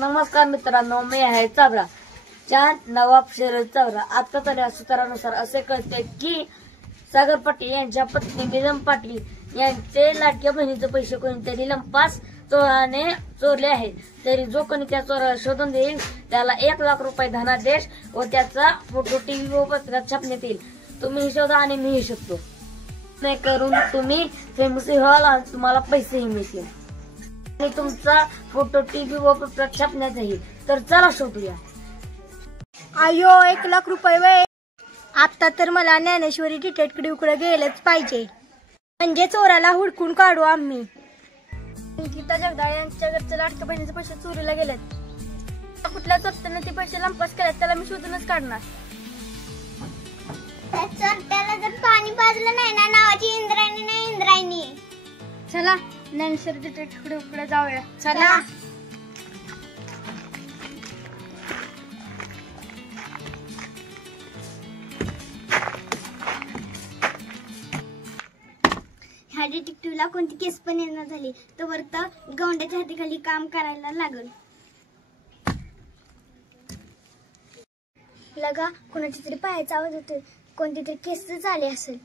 नमस्कार मित्रांनो, मी आहे चावरा चांद नवाब शरद चावरा। आता तरी सूत्रानुसार असे कळते की सागर पाटील यांच्या पत्नी निलम पाटील यांचे लाडक्या बहिणीचे पैसे कोणीतरी लंपास चोराने चोरले आहेत। तरी जो कोणी त्या चोराला शोधून देईल त्याला 1 लाख रुपये धनादेश व त्याचा फोटो टीव्ही व पत्रात छापण्यात येईल। तुम्ही शोधा आणि मीही शोधतो, नाही करून तुम्ही फेमस व्हाल आणि तुम्हाला पैसेही मिळतील आणि तुमचा फोटो टीव्ही व पत्रात छापण्यात येईल। तर चला शोधूया। आयो 1 लाख रुपये वे आता तर मला ज्ञानेश्वरी डिटेक्टिव्हकडे गेलेच पाहिजे, म्हणजे चोराला हुडकून काढू आम्ही। गीता जगदाळे यांच्या घरचे लाडक्या बहिणीचे पैसे चोरीला गेलेत। कुठल्या चोरट्याने ते पैसे लंपास केलेत त्याला मी शोधूनच काढणार। चोरट्याला जर पाणी पाजलं नाही ना नावाची इंद्रायणी नाही इंद्रायणी। चला ज्ञानेश्वरी डिटेक्टिव्हकडे जाऊया। चला ह्या डिटेक्टिव्हला कोणती केस पण येणार झाली तर गौंड्याच्या हातीखाली काम करायला लागल। लगा कोणाची तरी पायाचा आवाज होतोय, कोणती तरी केस झाली असेल।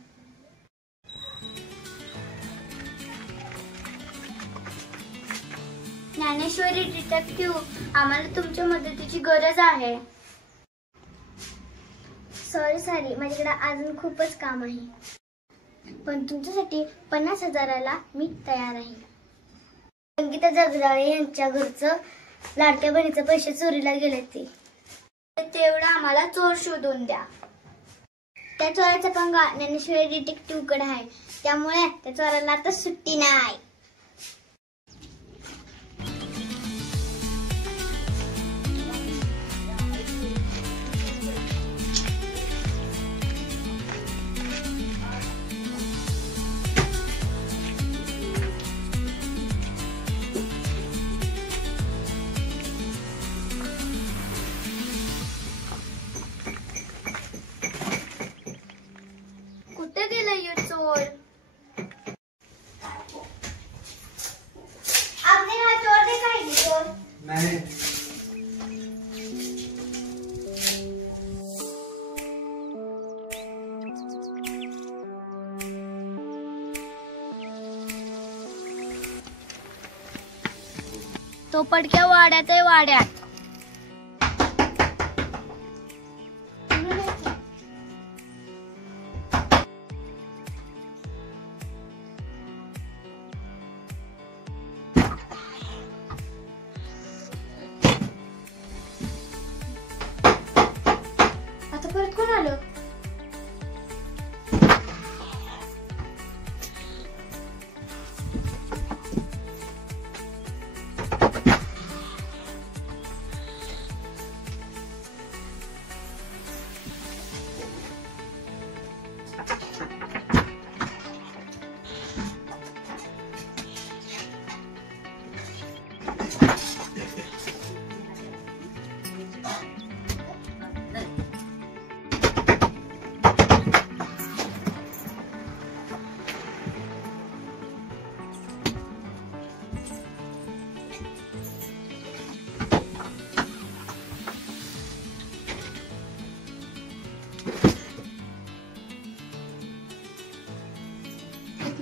ज्ञानेश्वरी डिटेक्टिव्ह, आम्हाला तुमच्या मदतीची गरज आहे। सॉरी माझ्याकडे अजून खूपच काम आहे, पण तुमच्यासाठी 50,000ला मी तयार आहे। संगीता जगदाळे यांच्या घरचं लाडक्या बहिणीचे पैसे चोरीला गेले तेवढं आम्हाला चोर शोधून द्या। त्या चोराचा पंगा ज्ञानेश्वरी डिटेक्टिव्ह कडे आहे, त्यामुळे त्या चोराला आता सुट्टी नाही। कुठे गेला ये चोर? आपने हा चोर देखा है चोर? नहीं। तो पडक्या वाड्यात आहे, वाड्यात। आता परत कोण आलं?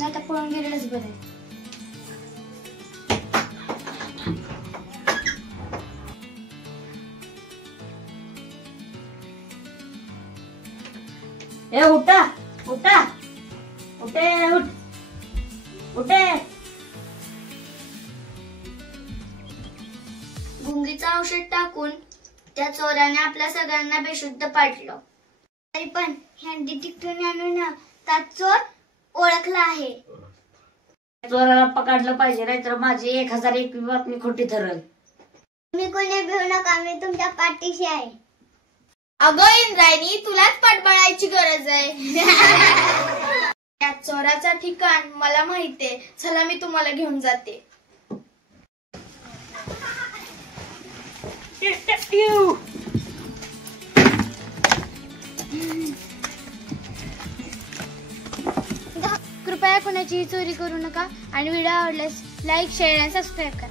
आता पळून गेलेलंच बरं आहे। उठा उठा उठे उठ उठे। गुंगीचं औषध टाकून त्या चोराने आपल्या सगळ्यांना बेशुद्ध पाडलं, तरी पण ह्या डिटेक्टिव्हने आणून त्या चोर ओळखला आहे। चोराला पकडलं पाहिजे, नाहीतर माझी 1001 बातमी खोटी ठरल। तुम्ही कोणी भिऊ नका, मी तुमच्या पाठीशी आहे। अगं इंद्रायणी, तुलाच पाठबळायची गरज आहे। या चोराचा ठिकाण मला माहितीये, चला मी तुम्हाला घेऊन जाते। कृपया कोणाचीही चोरी करू नका आणि व्हिडिओ आवडल्यास लाईक, शेअर आणि सबस्क्राईब करा।